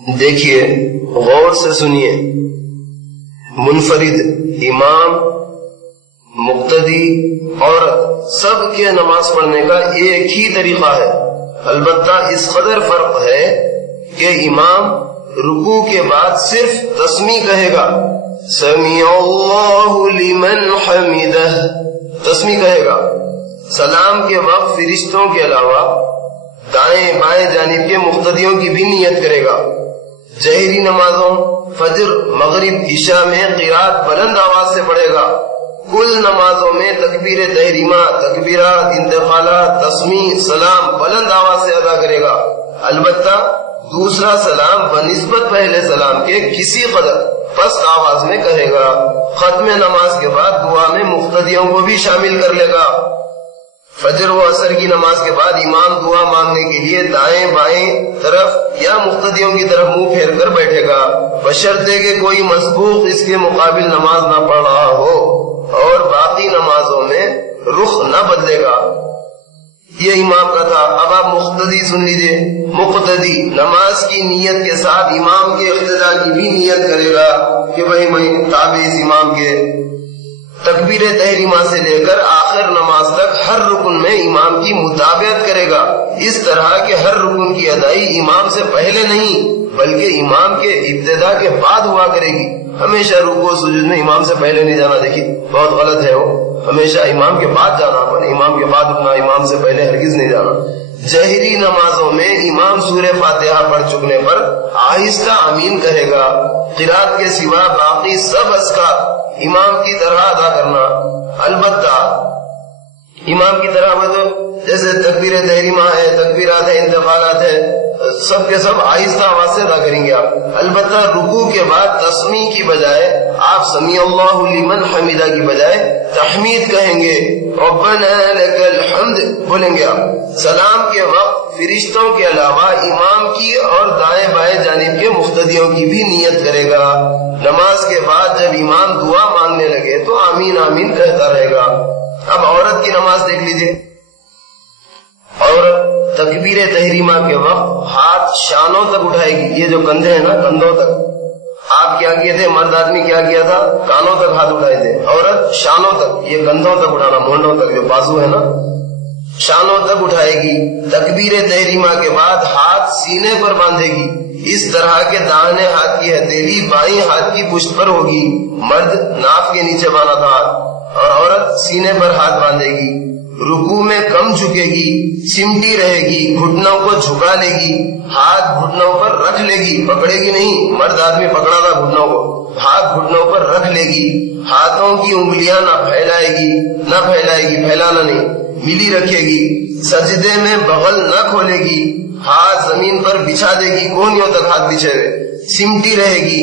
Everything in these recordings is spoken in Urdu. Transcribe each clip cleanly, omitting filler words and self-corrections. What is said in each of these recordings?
دیکھیے، غور سے سنیے، منفرد، امام، مقتدی اور سب کے نماز پڑھنے کا ایک ہی طریقہ ہے، البتہ اس قدر فرق ہے کہ امام رکوع کے بعد صرف تسمیع کہے گا، سمیع اللہ لمن حمدہ، تسمیع کہے گا۔ سلام کے وقت فرشتوں کے علاوہ دائیں بائیں جانب کے مقتدیوں کی بھی نیت کرے گا۔ جہری نمازوں فجر، مغرب، عشاء میں قرات بلند آواز سے پڑھے گا۔ کل نمازوں میں تکبیر تحریمہ، تکبیرات، انتقالات، تسمیع، سلام بلند آواز سے ادا کرے گا، البتہ دوسرا سلام بنسبت پہلے سلام کے کسی قدر پست آواز میں کہے گا۔ ختم نماز کے بعد دعا میں مقتدیوں کو بھی شامل کر لے گا۔ فجر و عصر کی نماز کے بعد امام دعا مانگنے کے لیے دائیں بائیں طرف یا مقتدیوں کی طرف منہ پھیر کر بیٹھے گا، بشرطے کہ کوئی مسبوق اس کے مقابل نماز نہ پڑھ رہا ہو، اور باقی نمازوں میں رخ نہ بدلے گا۔ یہ امام کا تھا۔ اب آپ مقتدی سن لیجئے۔ مقتدی نماز کی نیت کے ساتھ امام کے اقتداء کی بھی نیت کرے گا کہ بھائی میں تابع اس امام کے۔ تکبیر تحریمہ سے لے کر آخر نماز تک ہر رکن میں امام کی متابعت کرے گا، اس طرح کہ ہر رکن کی ادائی امام سے پہلے نہیں بلکہ امام کے ابتدا کے بعد ہوا کرے گی۔ ہمیشہ رکوع سجود میں امام سے پہلے نہیں جانا، دیکھیے بہت غلط ہے وہ، ہمیشہ امام کے بعد جانا، امام کے بعد اٹھنا، امام سے پہلے ہرگز نہیں جانا۔ جہری نمازوں میں امام سورہ فاتحہ پڑھ چکنے پر آہستہ آمین کہے گا۔ قرات کے سوا باقی سب اذکار امام کی طرح ادا کرنا، البتہ امام کی طرح مطلب جیسے تکبیر تحریمہ ہے، تکبیرات ہے، انتقالات ہے، سب کے سب آہستہ آواز سے ادا کریں گے آپ، البتہ رکوع کے بعد تسمیع کی بجائے آپ سمیع اللہ لمن حمدہ کی بجائے تحمید کہیں گے، ربنا لک الحمد بولیں گے آپ۔ سلام کے وقت فرشتوں کے علاوہ امام کی اور دائیں بائیں جانب کے مقتدیوں کی بھی نیت کرے گا۔ نماز کے بعد جب امام دعا مانگنے لگے تو آمین آمین کہتا رہے گا۔ اب عورت کی نماز دیکھ لیجئے۔ عورت تکبیر تحریمہ کے وقت ہاتھ شانوں تک اٹھائے گی، یہ جو کندھے ہیں نا، کندھوں تک۔ آپ کیا کیے تھے، مرد آدمی کیا کیا تھا، کانوں تک ہاتھ اٹھائے تھے، عورت شانوں تک، یہ کندھوں تک اٹھانا، مونڈوں تک جو بازو ہے نا، شانوں تک اٹھائے گی۔ تکبیر تحریمہ کے بعد ہاتھ سینے پر باندھے گی، اس طرح کے داہنے ہاتھ کی ہتھیلی بائیں ہاتھ کی پشت پر ہوگی، مرد ناف کے نیچے باندھا تھا اور عورت سینے پر ہاتھ باندھے گی۔ رکوع میں کم جھکے گی، سمٹی رہے گی، گھٹنوں کو جھکا لے گی، ہاتھ گھٹنوں پر رکھ لے گی، پکڑے گی نہیں، مرد آدمی پکڑا تھا گھٹنوں کو، ہاتھ گھٹنوں پر رکھ لے گی، ہاتھوں کی انگلیاں نہ پھیلائے گی، پھیلانا نہیں، ملی رکھے گی، سجدے میں بغل نہ کھولے گی، ہاتھ زمین پر بچھا دے گی، کونیوں تک ہاتھ بچھے ہوئے، سمٹی رہے گی،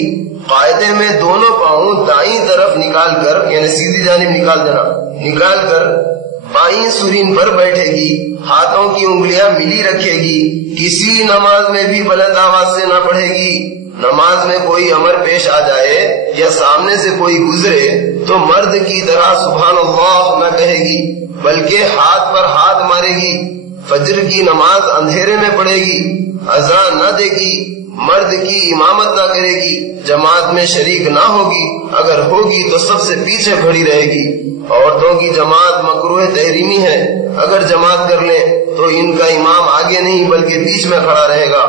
قاعدے میں دونوں پاؤں دائیں طرف نکال کر، یعنی سیدھی جانب نکال دینا، نکال کر بائیں سرین پر بیٹھے گی، ہاتھوں کی انگلیاں ملی رکھے گی، کسی نماز میں بھی بلند آواز سے نہ پڑھے گی۔ نماز میں کوئی امر پیش آ جائے یا سامنے سے کوئی گزرے تو مرد کی طرح سبحان اللہ نہ کہے گی بلکہ ہاتھ پر ہاتھ مارے گی۔ فجر کی نماز اندھیرے میں پڑھے گی، اذان نہ دے گی، مرد کی امامت نہ کرے گی، جماعت میں شریک نہ ہوگی، اگر ہوگی تو سب سے پیچھے کھڑی رہے گی۔ عورتوں کی جماعت مکروہ تحریمی ہے، اگر جماعت کر لیں تو ان کا امام آگے نہیں بلکہ بیچ میں کھڑا رہے گا۔